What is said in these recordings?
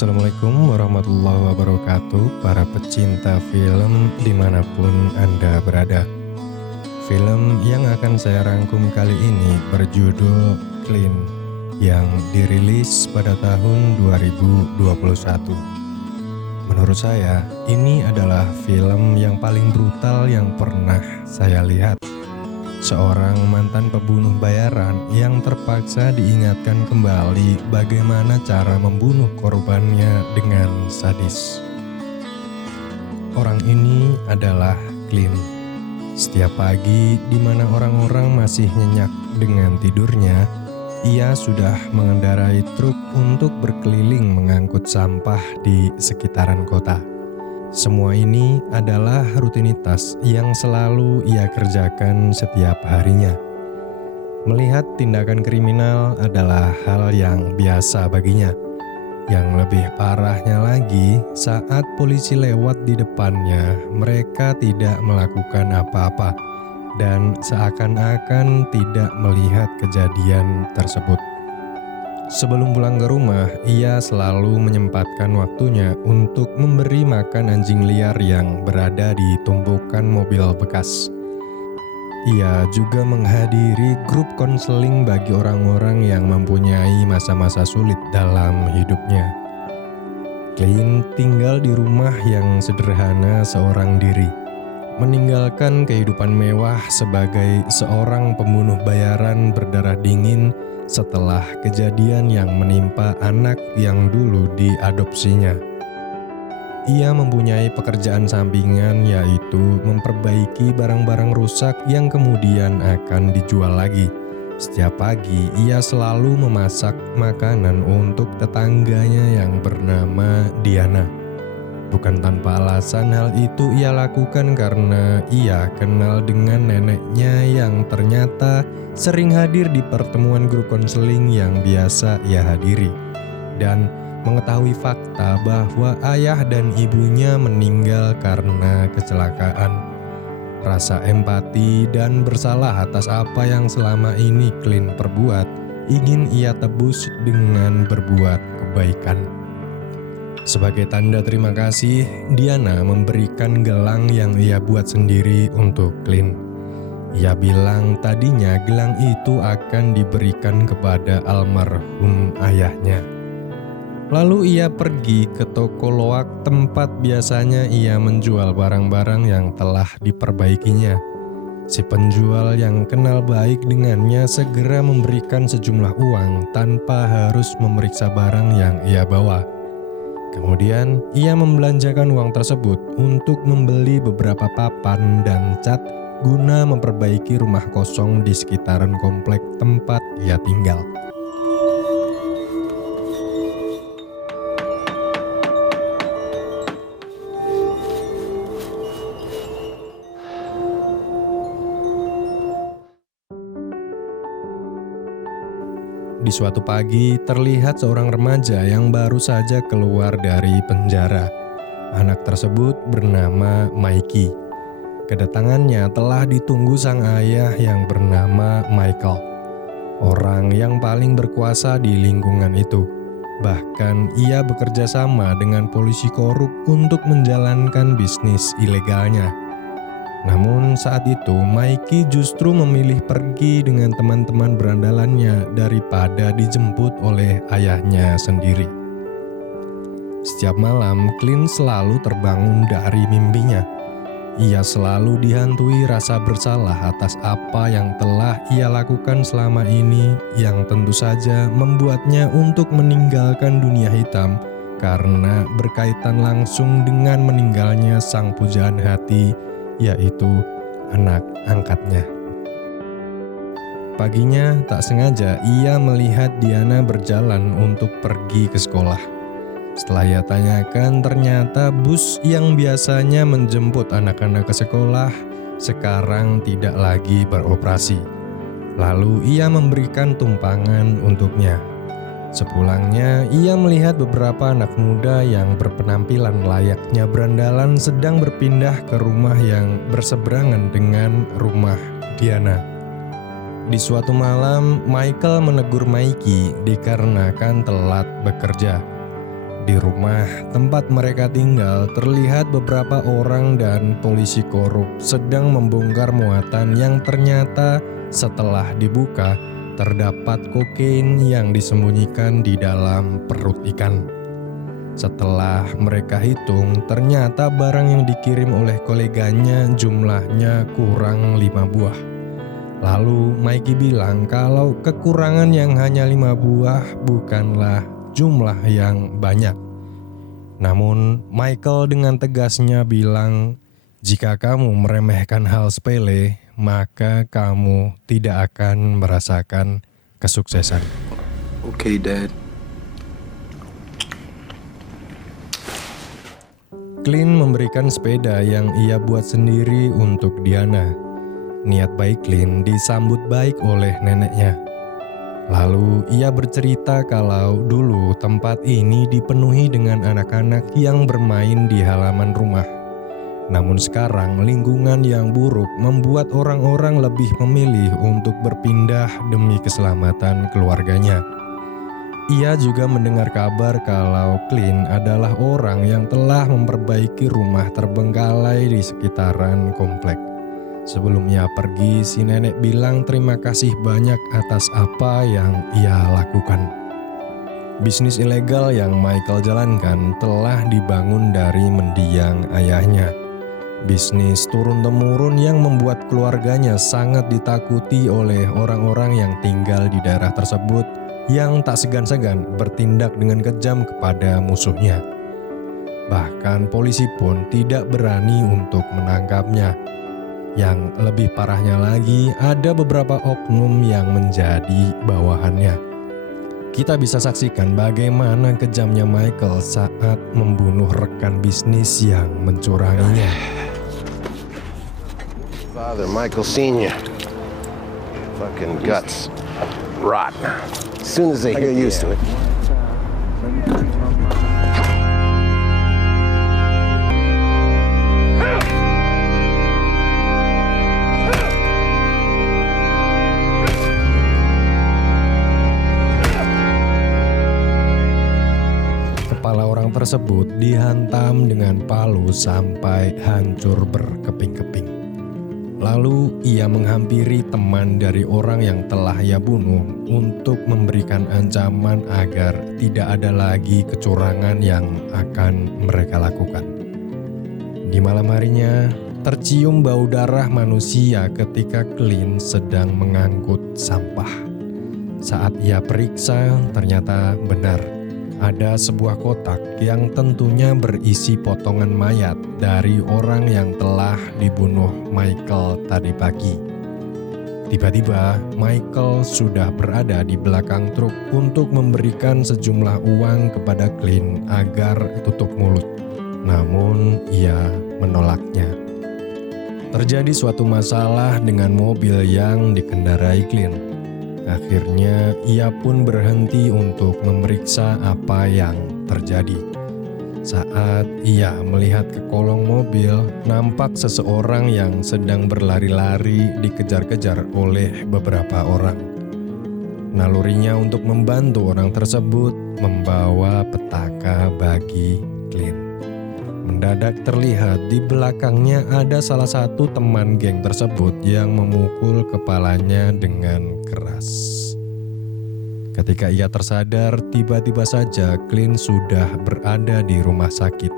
Assalamualaikum warahmatullahi wabarakatuh, para pecinta film dimanapun Anda berada. Film yang akan saya rangkum kali ini berjudul Clean, yang dirilis pada tahun 2021. Menurut saya, ini adalah film yang paling brutal yang pernah saya lihat. Seorang mantan pembunuh bayaran yang terpaksa diingatkan kembali bagaimana cara membunuh korbannya dengan sadis. Orang ini adalah Clint. Setiap pagi di mana orang-orang masih nyenyak dengan tidurnya, ia sudah mengendarai truk untuk berkeliling mengangkut sampah di sekitaran kota. Semua ini adalah rutinitas yang selalu ia kerjakan setiap harinya. Melihat tindakan kriminal adalah hal yang biasa baginya. Yang lebih parahnya lagi, saat polisi lewat di depannya, mereka tidak melakukan apa-apa dan seakan-akan tidak melihat kejadian tersebut. Sebelum pulang ke rumah, ia selalu menyempatkan waktunya untuk memberi makan anjing liar yang berada di tumpukan mobil bekas. Ia juga menghadiri grup konseling bagi orang-orang yang mempunyai masa-masa sulit dalam hidupnya. Clint tinggal di rumah yang sederhana seorang diri, meninggalkan kehidupan mewah sebagai seorang pembunuh bayaran berdarah dingin setelah kejadian yang menimpa anak yang dulu diadopsinya. Ia mempunyai pekerjaan sampingan, yaitu memperbaiki barang-barang rusak yang kemudian akan dijual lagi. Setiap pagi ia selalu memasak makanan untuk tetangganya yang bernama Diana. Bukan tanpa alasan hal itu ia lakukan karena ia kenal dengan neneknya yang ternyata sering hadir di pertemuan grup konseling yang biasa ia hadiri, dan mengetahui fakta bahwa ayah dan ibunya meninggal karena kecelakaan. Rasa empati dan bersalah atas apa yang selama ini Clint perbuat ingin ia tebus dengan berbuat kebaikan. Sebagai tanda terima kasih, Diana memberikan gelang yang ia buat sendiri untuk Clint. Ia bilang tadinya gelang itu akan diberikan kepada almarhum ayahnya. Lalu ia pergi ke toko loak tempat biasanya ia menjual barang-barang yang telah diperbaikinya. Si penjual yang kenal baik dengannya segera memberikan sejumlah uang tanpa harus memeriksa barang yang ia bawa. Kemudian ia membelanjakan uang tersebut untuk membeli beberapa papan dan cat guna memperbaiki rumah kosong di sekitaran komplek tempat ia tinggal. Di suatu pagi, terlihat seorang remaja yang baru saja keluar dari penjara. Anak tersebut bernama Mikey. Kedatangannya telah ditunggu sang ayah yang bernama Michael, orang yang paling berkuasa di lingkungan itu. Bahkan ia bekerja sama dengan polisi korup untuk menjalankan bisnis ilegalnya. Namun saat itu Mikey justru memilih pergi dengan teman-teman berandalannya daripada dijemput oleh ayahnya sendiri. Setiap malam Clint selalu terbangun dari mimpinya. Ia selalu dihantui rasa bersalah atas apa yang telah ia lakukan selama ini, yang tentu saja membuatnya untuk meninggalkan dunia hitam karena berkaitan langsung dengan meninggalnya sang pujaan hati, yaitu anak angkatnya. Paginya tak sengaja ia melihat Diana berjalan untuk pergi ke sekolah. Setelah ia tanyakan, ternyata bus yang biasanya menjemput anak-anak ke sekolah sekarang tidak lagi beroperasi. Lalu ia memberikan tumpangan untuknya. Sepulangnya, ia melihat beberapa anak muda yang berpenampilan layaknya berandalan sedang berpindah ke rumah yang berseberangan dengan rumah Diana. Di suatu malam, Michael menegur Mikey dikarenakan telat bekerja. Di rumah tempat mereka tinggal terlihat beberapa orang dan polisi korup sedang membongkar muatan yang ternyata setelah dibuka terdapat kokain yang disembunyikan di dalam perut ikan. Setelah mereka hitung, ternyata barang yang dikirim oleh koleganya jumlahnya kurang 5 buah. Lalu Mikey bilang kalau kekurangan yang hanya 5 buah bukanlah jumlah yang banyak. Namun Michael dengan tegasnya bilang, jika kamu meremehkan hal sepele, maka kamu tidak akan merasakan kesuksesan. Okay, Dad. Clint memberikan sepeda yang ia buat sendiri untuk Diana. Niat baik Clint disambut baik oleh neneknya. Lalu ia bercerita kalau dulu tempat ini dipenuhi dengan anak-anak yang bermain di halaman rumah. Namun sekarang lingkungan yang buruk membuat orang-orang lebih memilih untuk berpindah demi keselamatan keluarganya. Ia juga mendengar kabar kalau Clint adalah orang yang telah memperbaiki rumah terbengkalai di sekitaran komplek. Sebelum ia pergi, si nenek bilang terima kasih banyak atas apa yang ia lakukan. Bisnis ilegal yang Michael jalankan telah dibangun dari mendiang ayahnya. Bisnis turun-temurun yang membuat keluarganya sangat ditakuti oleh orang-orang yang tinggal di daerah tersebut yang tak segan-segan bertindak dengan kejam kepada musuhnya. Bahkan polisi pun tidak berani untuk menangkapnya. Yang lebih parahnya lagi, ada beberapa oknum yang menjadi bawahannya. Kita bisa saksikan bagaimana kejamnya Michael saat membunuh rekan bisnis yang mencuranginya. Father Michael Sr. Fucking guts. Rot. As soon as they get used to it. Kepala orang tersebut dihantam dengan palu sampai hancur berkeping-keping. Lalu ia menghampiri teman dari orang yang telah ia bunuh untuk memberikan ancaman agar tidak ada lagi kecurangan yang akan mereka lakukan. Di malam harinya, tercium bau darah manusia ketika Clint sedang mengangkut sampah. Saat ia periksa, ternyata benar. Ada sebuah kotak yang tentunya berisi potongan mayat dari orang yang telah dibunuh Michael tadi pagi. Tiba-tiba Michael sudah berada di belakang truk untuk memberikan sejumlah uang kepada Clint agar tutup mulut. Namun ia menolaknya. Terjadi suatu masalah dengan mobil yang dikendarai Clint. Akhirnya ia pun berhenti untuk memeriksa apa yang terjadi. Saat ia melihat ke kolong mobil, nampak seseorang yang sedang berlari-lari dikejar-kejar oleh beberapa orang. Nalurinya untuk membantu orang tersebut membawa petaka bagi Clint. Mendadak terlihat di belakangnya ada salah satu teman geng tersebut yang memukul kepalanya dengan keras. Ketika ia tersadar, tiba-tiba saja Clint sudah berada di rumah sakit.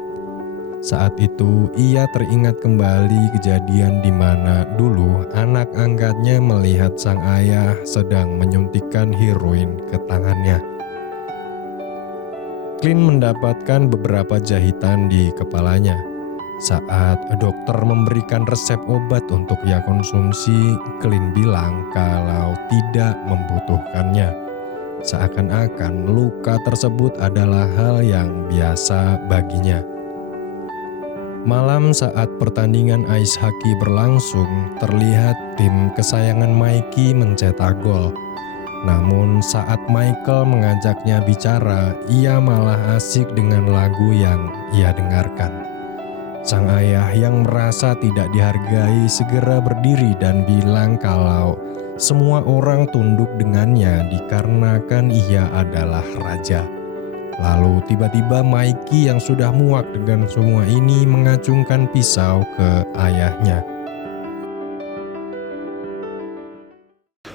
Saat itu ia teringat kembali kejadian di mana dulu anak angkatnya melihat sang ayah sedang menyuntikkan heroin ke tangannya. Clint mendapatkan beberapa jahitan di kepalanya. Saat dokter memberikan resep obat untuk ia konsumsi, Clint bilang kalau tidak membutuhkannya. Seakan-akan luka tersebut adalah hal yang biasa baginya. Malam saat pertandingan ice hockey berlangsung, terlihat tim kesayangan Mikey mencetak gol. Namun saat Michael mengajaknya bicara, ia malah asik dengan lagu yang ia dengarkan. Sang ayah yang merasa tidak dihargai segera berdiri dan bilang kalau semua orang tunduk dengannya dikarenakan ia adalah raja. Lalu tiba-tiba Mikey yang sudah muak dengan semua ini mengacungkan pisau ke ayahnya.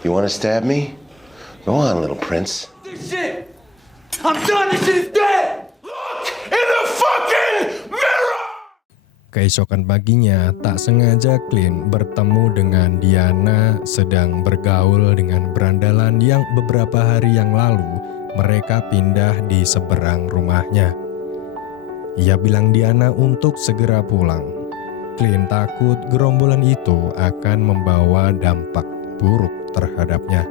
You want to stab me? Go on, little prince. This shit! I'm done! This shit is dead! Look in the fucking mirror! Keesokan paginya, tak sengaja Clint bertemu dengan Diana sedang bergaul dengan berandalan yang beberapa hari yang lalu mereka pindah di seberang rumahnya. Ia bilang Diana untuk segera pulang. Clint takut gerombolan itu akan membawa dampak buruk terhadapnya.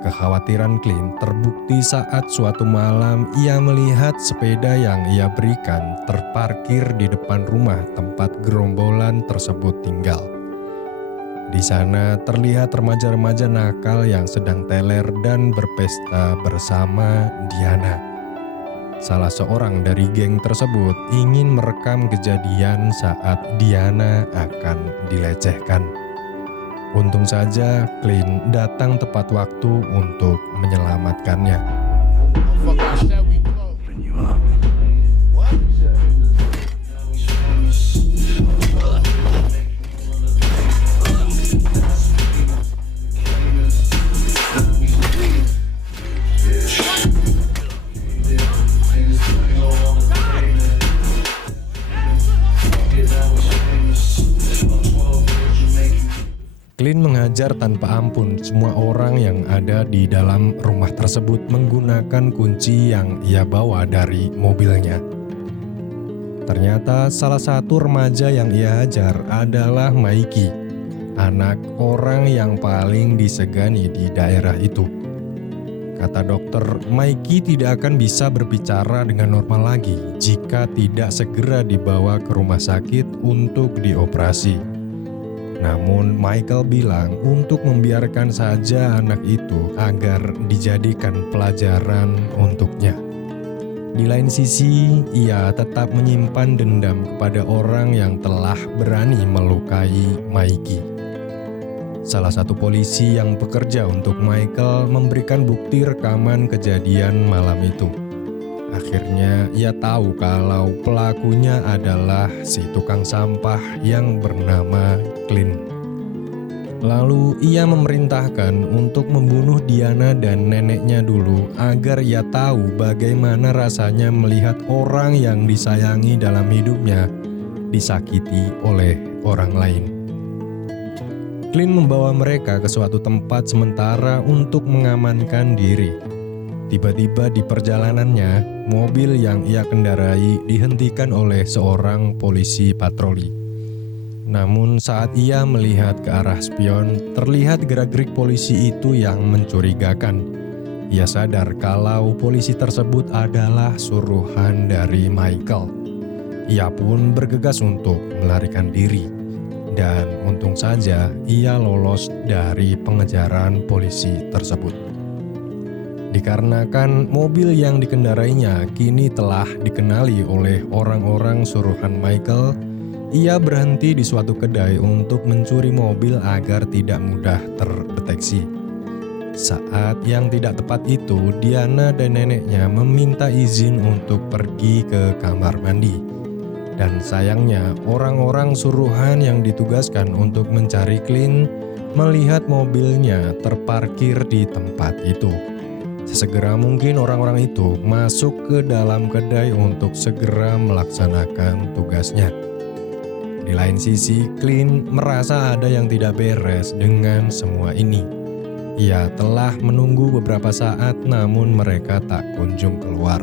Kekhawatiran Clint terbukti saat suatu malam ia melihat sepeda yang ia berikan terparkir di depan rumah tempat gerombolan tersebut tinggal. Di sana terlihat remaja-remaja nakal yang sedang teler dan berpesta bersama Diana. Salah seorang dari geng tersebut ingin merekam kejadian saat Diana akan dilecehkan. Untung saja Clint datang tepat waktu untuk menyelamatkannya. Clint menghajar tanpa ampun semua orang yang ada di dalam rumah tersebut menggunakan kunci yang ia bawa dari mobilnya. Ternyata salah satu remaja yang ia hajar adalah Mikey, anak orang yang paling disegani di daerah itu. Kata dokter, Mikey tidak akan bisa berbicara dengan normal lagi jika tidak segera dibawa ke rumah sakit untuk dioperasi. Namun Michael bilang untuk membiarkan saja anak itu agar dijadikan pelajaran untuknya. Di lain sisi, ia tetap menyimpan dendam kepada orang yang telah berani melukai Mikey. Salah satu polisi yang bekerja untuk Michael memberikan bukti rekaman kejadian malam itu. Akhirnya ia tahu kalau pelakunya adalah si tukang sampah yang bernama Clint. Lalu ia memerintahkan untuk membunuh Diana dan neneknya dulu agar ia tahu bagaimana rasanya melihat orang yang disayangi dalam hidupnya disakiti oleh orang lain. Clint membawa mereka ke suatu tempat sementara untuk mengamankan diri. Tiba-tiba di perjalanannya, mobil yang ia kendarai dihentikan oleh seorang polisi patroli. Namun saat ia melihat ke arah spion, terlihat gerak-gerik polisi itu yang mencurigakan. Ia sadar kalau polisi tersebut adalah suruhan dari Michael. Ia pun bergegas untuk melarikan diri. Dan untung saja ia lolos dari pengejaran polisi tersebut. Dikarenakan mobil yang dikendarainya kini telah dikenali oleh orang-orang suruhan Michael, ia berhenti di suatu kedai untuk mencuri mobil agar tidak mudah terdeteksi. Saat yang tidak tepat itu, Diana dan neneknya meminta izin untuk pergi ke kamar mandi. Dan sayangnya, orang-orang suruhan yang ditugaskan untuk mencari Clint melihat mobilnya terparkir di tempat itu. Sesegera mungkin orang-orang itu masuk ke dalam kedai untuk segera melaksanakan tugasnya. Di lain sisi, Clint merasa ada yang tidak beres dengan semua ini. Ia telah menunggu beberapa saat namun mereka tak kunjung keluar.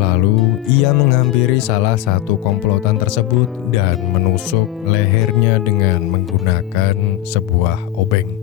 Lalu ia menghampiri salah satu komplotan tersebut dan menusuk lehernya dengan menggunakan sebuah obeng.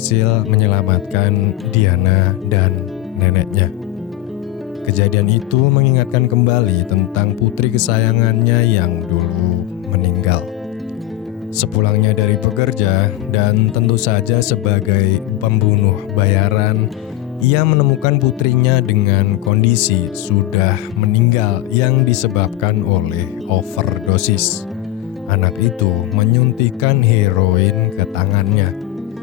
berhasil menyelamatkan Diana dan neneknya. Kejadian itu mengingatkan kembali tentang putri kesayangannya yang dulu meninggal. Sepulangnya dari bekerja dan tentu saja sebagai pembunuh bayaran, ia menemukan putrinya dengan kondisi sudah meninggal yang disebabkan oleh overdosis. Anak itu menyuntikkan heroin ke tangannya,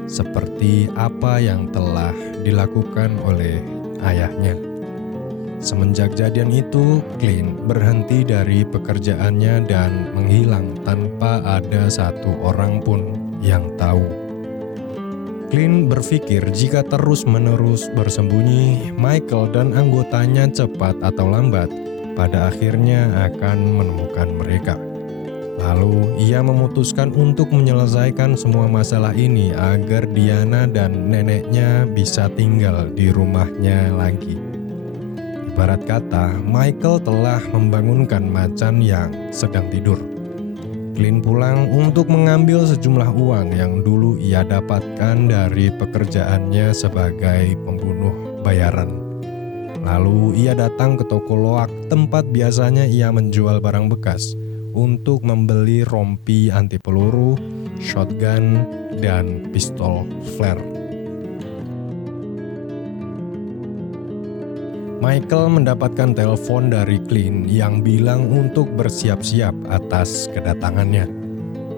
seperti apa yang telah dilakukan oleh ayahnya. Semenjak kejadian itu, Clint berhenti dari pekerjaannya dan menghilang tanpa ada satu orang pun yang tahu. Clint berpikir jika terus-menerus bersembunyi, Michael dan anggotanya cepat atau lambat pada akhirnya akan menemukan mereka. Lalu ia memutuskan untuk menyelesaikan semua masalah ini agar Diana dan neneknya bisa tinggal di rumahnya lagi. Ibarat kata, Michael telah membangunkan macan yang sedang tidur. Clint pulang untuk mengambil sejumlah uang yang dulu ia dapatkan dari pekerjaannya sebagai pembunuh bayaran. Lalu ia datang ke toko loak tempat biasanya ia menjual barang bekas untuk membeli rompi anti peluru, shotgun, dan pistol flare. Michael mendapatkan telepon dari Clint yang bilang untuk bersiap-siap atas kedatangannya.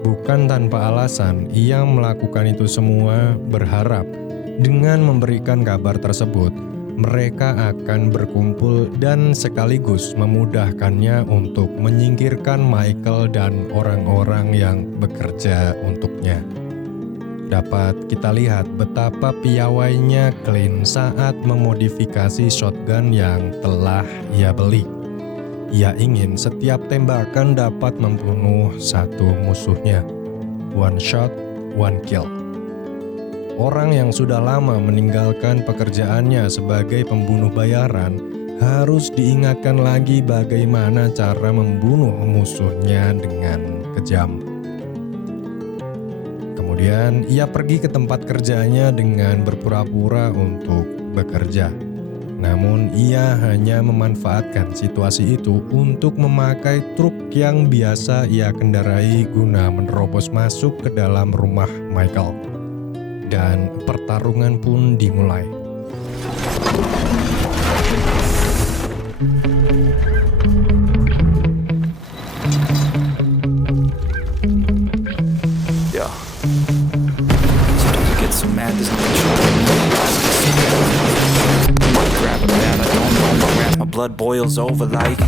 Bukan tanpa alasan, ia melakukan itu semua berharap dengan memberikan kabar tersebut, mereka akan berkumpul dan sekaligus memudahkannya untuk menyingkirkan Michael dan orang-orang yang bekerja untuknya. Dapat kita lihat betapa piawainya Clint saat memodifikasi shotgun yang telah ia beli. Ia ingin setiap tembakan dapat membunuh satu musuhnya. One shot, one kill. Orang yang sudah lama meninggalkan pekerjaannya sebagai pembunuh bayaran harus diingatkan lagi bagaimana cara membunuh musuhnya dengan kejam. Kemudian ia pergi ke tempat kerjanya dengan berpura-pura untuk bekerja. Namun ia hanya memanfaatkan situasi itu untuk memakai truk yang biasa ia kendarai guna menerobos masuk ke dalam rumah Michael. Dan pertarungan pun dimulai. Blood boils over like,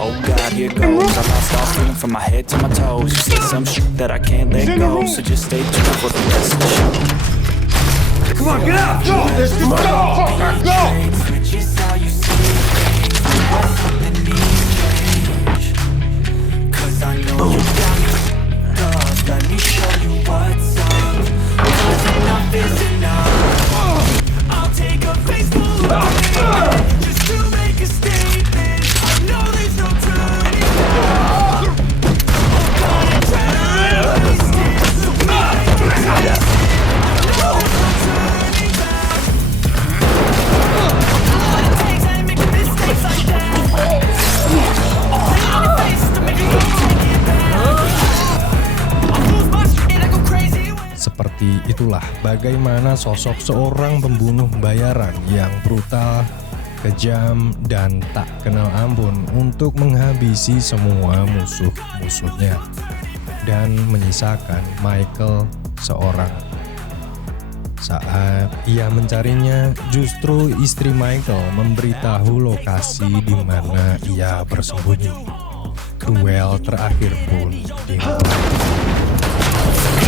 oh God, here goes. I lost all feeling from my head to my toes. You say some shit that I can't let go, so just stay tuned for the rest of the show. Come on, get out! Go! Let's go! Go! Cause I know you got me. Let me show you what's up. Cause enough is enough. I'll take a face full of pain. Seperti itulah bagaimana sosok seorang pembunuh bayaran yang brutal, kejam, dan tak kenal ampun untuk menghabisi semua musuh-musuhnya dan menyisakan Michael seorang. Saat ia mencarinya, justru istri Michael memberitahu lokasi di mana ia bersembunyi. Duel terakhir pun dimulai.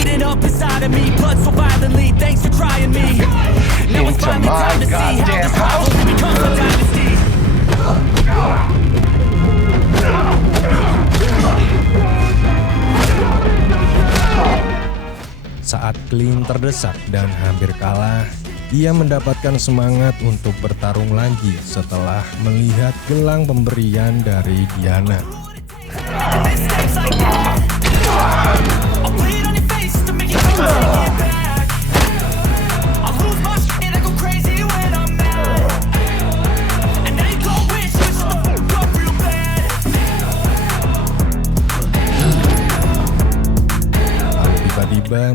Eating up inside of me, blood so violently, thanks for trying me. Now it's finally time to see how this rivalry becomes a dynasty. Saat Clint terdesak dan hampir kalah, ia mendapatkan semangat untuk bertarung lagi setelah melihat gelang pemberian dari Diana.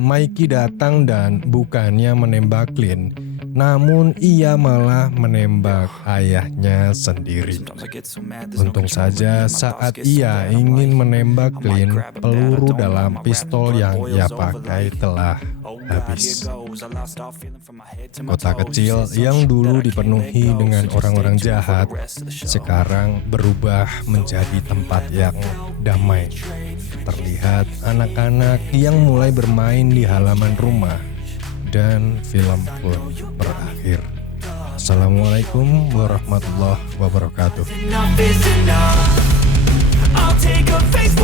Mikey datang dan bukannya menembak Clint, namun ia malah menembak ayahnya sendiri. Untung saja saat ia ingin menembak Clint, peluru dalam pistol yang ia pakai telah habis. Kota kecil yang dulu dipenuhi dengan orang-orang jahat sekarang berubah menjadi tempat yang damai. Terlihat anak-anak yang mulai bermain di halaman rumah dan film pun berakhir. Assalamualaikum warahmatullahi wabarakatuh. Enough is enough. I'll take a face